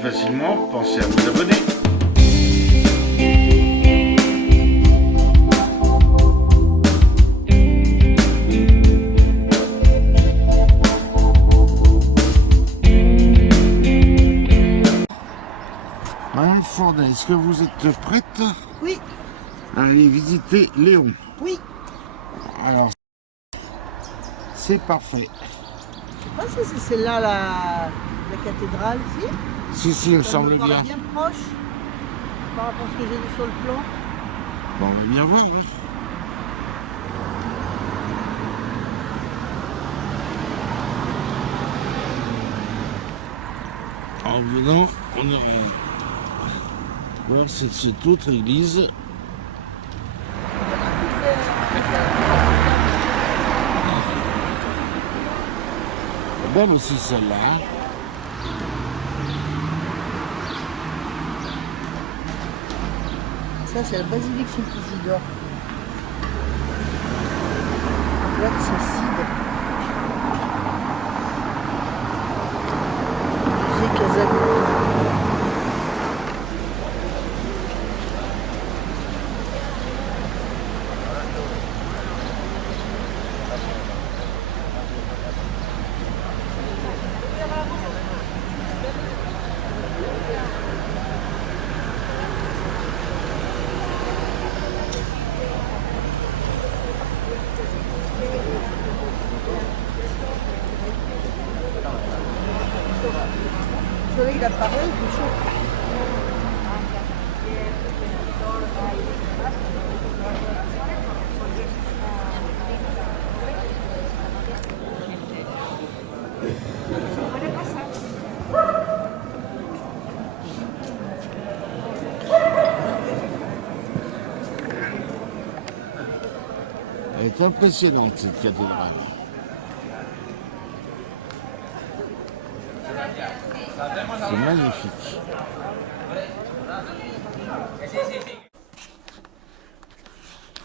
facilement, pensez à vous abonner. Ouais, Ford, est-ce que vous êtes prête? Oui. À aller visiter Léon? Oui. Alors, c'est parfait. Je sais pas si c'est celle-là la cathédrale, si. Si, il me semble Ça me bien. paraît bien proche par rapport à ce que j'ai vu sur le plan. Bon, on va bien voir, oui. En venant, on ira voir cette autre église. C'est belle aussi celle-là. Ça, c'est la basilique Saint-Isidore. Là, c'est Cide. Musée Casablanca. Le soleil, il apparaît, il fait chaud. Elle est impressionnante cette cathédrale. C'est magnifique.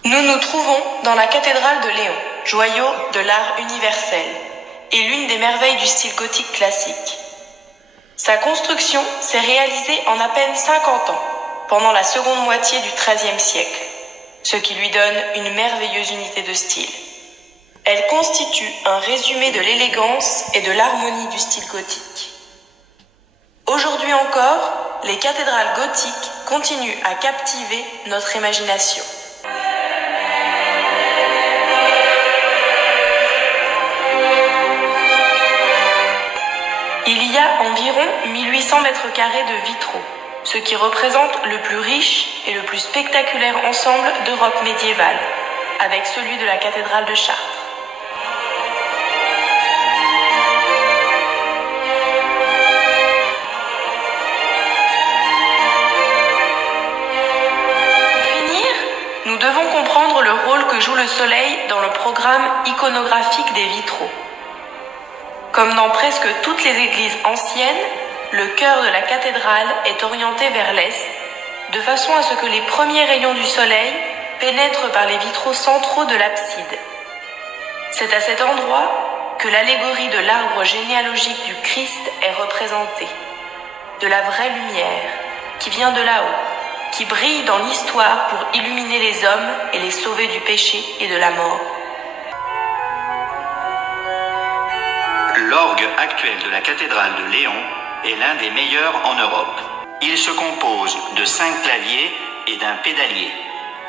Nous nous trouvons dans la cathédrale de Léon, joyau de l'art universel, et l'une des merveilles du style gothique classique. Sa construction s'est réalisée en à peine 50 ans, pendant la seconde moitié du XIIIe siècle, ce qui lui donne une merveilleuse unité de style. Elle constitue un résumé de l'élégance et de l'harmonie du style gothique. Aujourd'hui encore, les cathédrales gothiques continuent à captiver notre imagination. Il y a environ 1800 mètres carrés de vitraux, ce qui représente le plus riche et le plus spectaculaire ensemble d'Europe médiévale, avec celui de la cathédrale de Chartres. Nous devons comprendre le rôle que joue le soleil dans le programme iconographique des vitraux. Comme dans presque toutes les églises anciennes, le chœur de la cathédrale est orienté vers l'est, de façon à ce que les premiers rayons du soleil pénètrent par les vitraux centraux de l'abside. C'est à cet endroit que l'allégorie de l'arbre généalogique du Christ est représentée, de la vraie lumière qui vient de là-haut, qui brille dans l'histoire pour illuminer les hommes et les sauver du péché et de la mort. L'orgue actuel de la cathédrale de Léon est l'un des meilleurs en Europe. Il se compose de 5 claviers et d'un pédalier,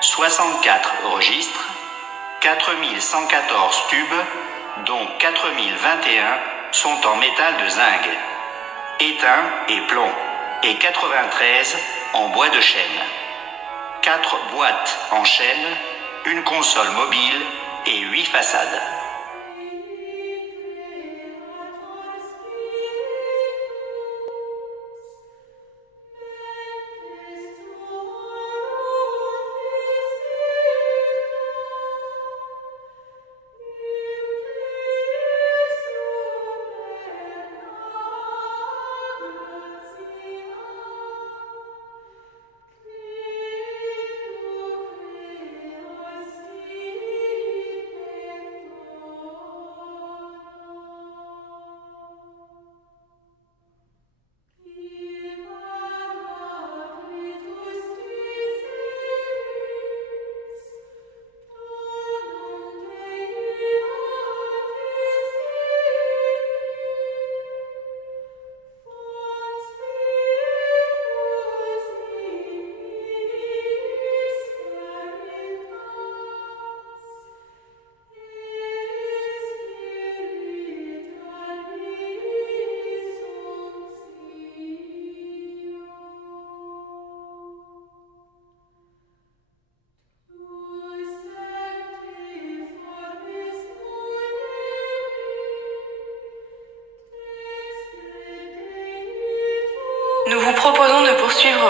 64 registres, 4114 tubes, dont 4021 sont en métal de zinc, étain et plomb, et 93 en bois de chêne. 4 boîtes en chêne, une console mobile et 8 façades.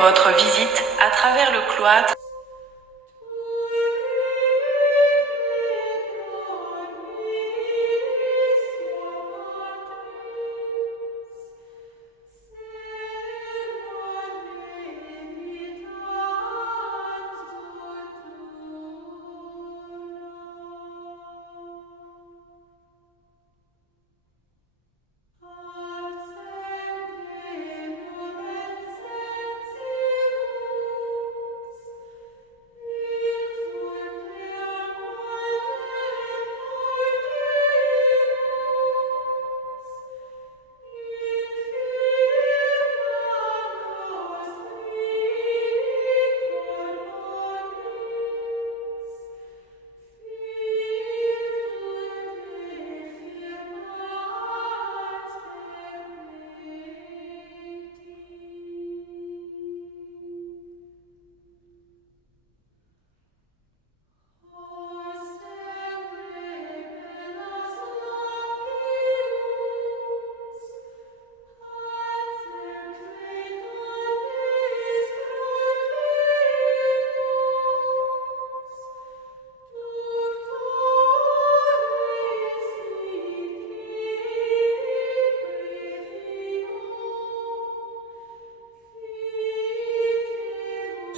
votre visite à travers le cloître.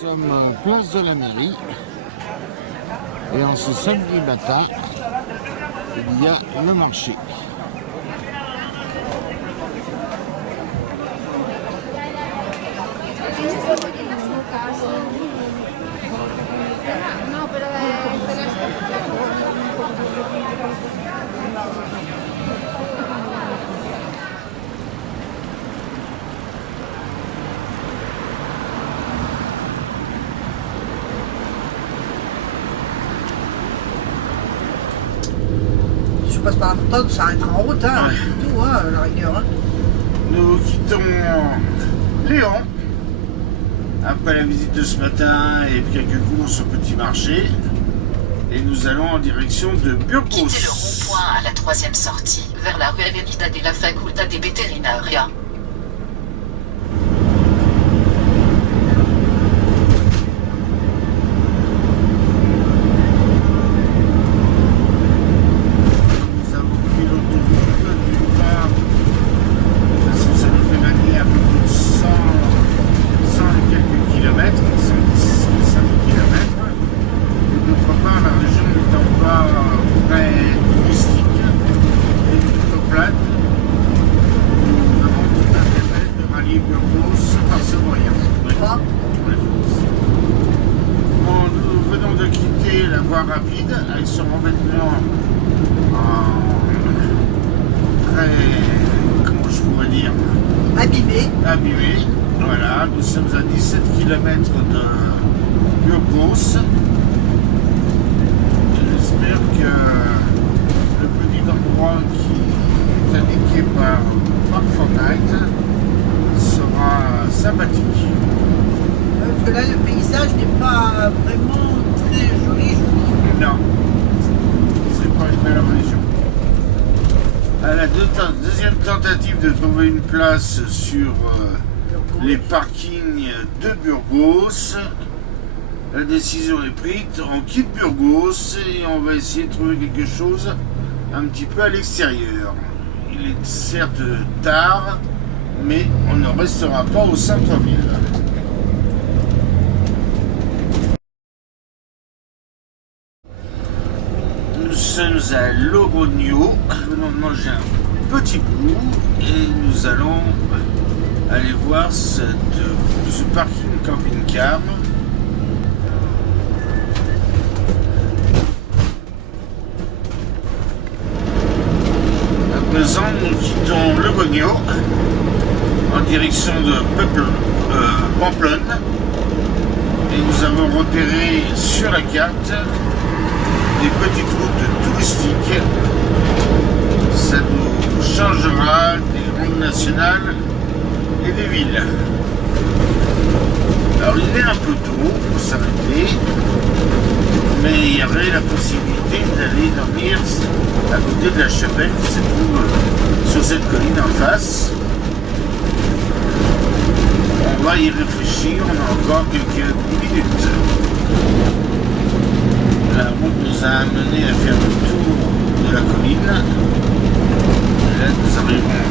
Nous sommes en place de la mairie et en ce samedi matin, il y a le marché. Je passe par la montagne, ça arrêtera en route, hein, Ouais. c'est tout, hein, à la rigueur. Hein. Nous quittons Léon après la visite de ce matin et quelques courses au petit marché et nous allons en direction de Burgos. Quittez le rond-point à la 3e sortie, vers la rue Avenida de la Facultad de Veterinaria. Nous avons pris l'autoroute d'une part parce que ça nous fait gagner un peu plus de 100 et quelques kilomètres, 110 kilomètres. Et d'autre part, la région n'étant pas très touristique et plutôt plate, nous avons tout intérêt de rallier Burgos par ce moyen. Ah. Ouais, je pense. Bon, nous venons de quitter la voie rapide avec son revêtement très, comment je pourrais dire, abîmé. Voilà, nous sommes à 17 km de Burgos. J'espère que le petit endroit qui est indiqué par Fortnite sera sympathique. Parce que là, le paysage n'est pas vraiment très joli, je trouve. Non, c'est pas une belle région. À la deuxième tentative de trouver une place sur les parkings de Burgos, la décision est prise, on quitte Burgos et on va essayer de trouver quelque chose un petit peu à l'extérieur. Il est certes tard, mais on ne restera pas au centre-ville. Nous sommes à Logroño, nous venons de manger un petit bout et nous allons aller voir ce parking camping-car. À présent, nous quittons Logroño en direction de Pamplonne et nous avons repéré sur la carte des petites routes touristiques. Ça nous changera des routes nationales et des villes. Alors il est un peu tôt pour s'arrêter, mais il y aurait la possibilité d'aller dormir à côté de la chapelle qui se trouve sur cette colline en face. On va y réfléchir, on a encore quelques minutes. La route nous a amené à faire le tour de la colline. Et là, nous arrivons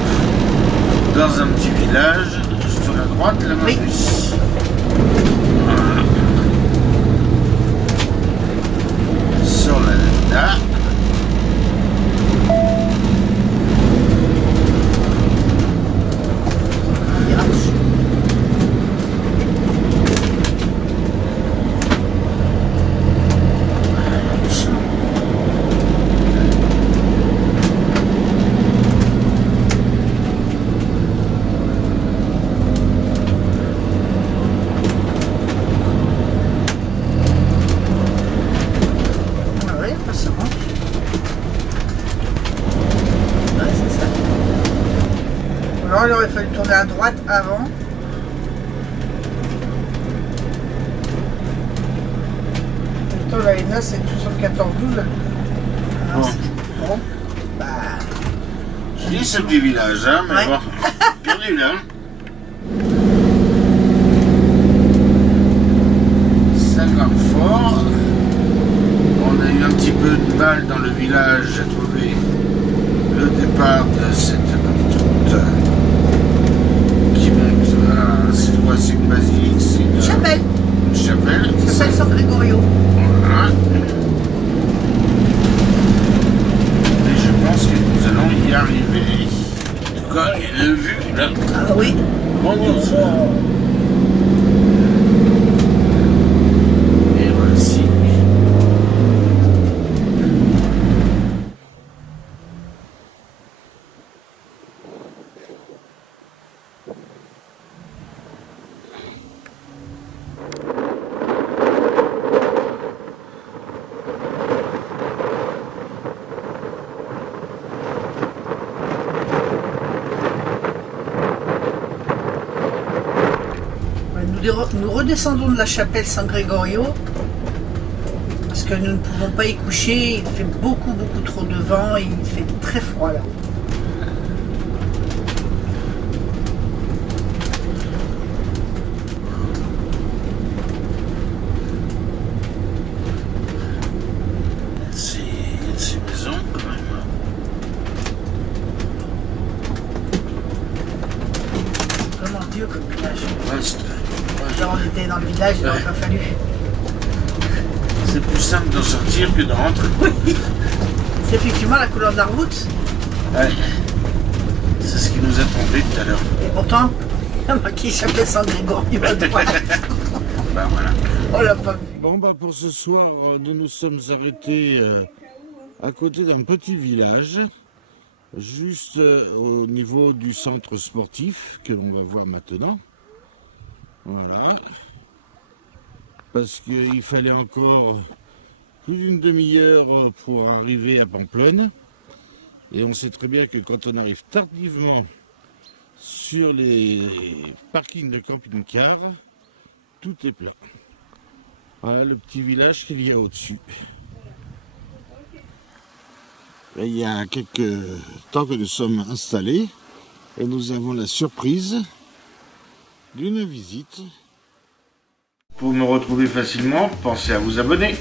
dans un petit village, sur la droite, la Oui. Mabus. Voilà. Sur la Lenda. Virage. Ah ouais, bah, ça rentre. Ouais, c'est ça. Alors, il aurait fallu tourner à droite avant. Pourtant, la ENA, c'est 74-12. Bon. Bon. Bah, Je dis ce petit village, hein, mais Ouais. bon, perdu là. 50 fort. On a eu un petit peu de mal dans le village à trouver le départ de cette petite route qui monte à... C'est quoi? C'est une basilique? C'est une chapelle. une chapelle. Chapelle San Gregorio. Voilà. Et je pense que nous allons y arriver. En tout cas, il a vu là. Ah oui. Bon, et voici. Nous redescendons de la chapelle San Gregorio parce que nous ne pouvons pas y coucher. Il fait beaucoup trop de vent et il fait très froid là. Ces maisons quand même. Vraiment vieux comme village. Ouais, c'est Là on était dans le village, il n'aurait Ouais. pas fallu. c'est plus simple d'en sortir que de rentrer. Oui. C'est effectivement la couleur de la route. Ouais. C'est ce qui nous a tombé tout à l'heure. Et pourtant, il y a marqué chapelle San Gregorio à droite. Ben voilà. On l'a pas vu. Bon bah pour ce soir, nous nous sommes arrêtés à côté d'un petit village, juste au niveau du centre sportif que l'on va voir maintenant. Voilà. Parce qu'il fallait encore plus d'une demi-heure pour arriver à Pamplonne. Et on sait très bien que quand on arrive tardivement sur les parkings de camping-car, tout est plein. Voilà le petit village qu'il y a au-dessus. Et il y a quelques temps que nous sommes installés et nous avons la surprise d'une visite. Pour me retrouver facilement, pensez à vous abonner.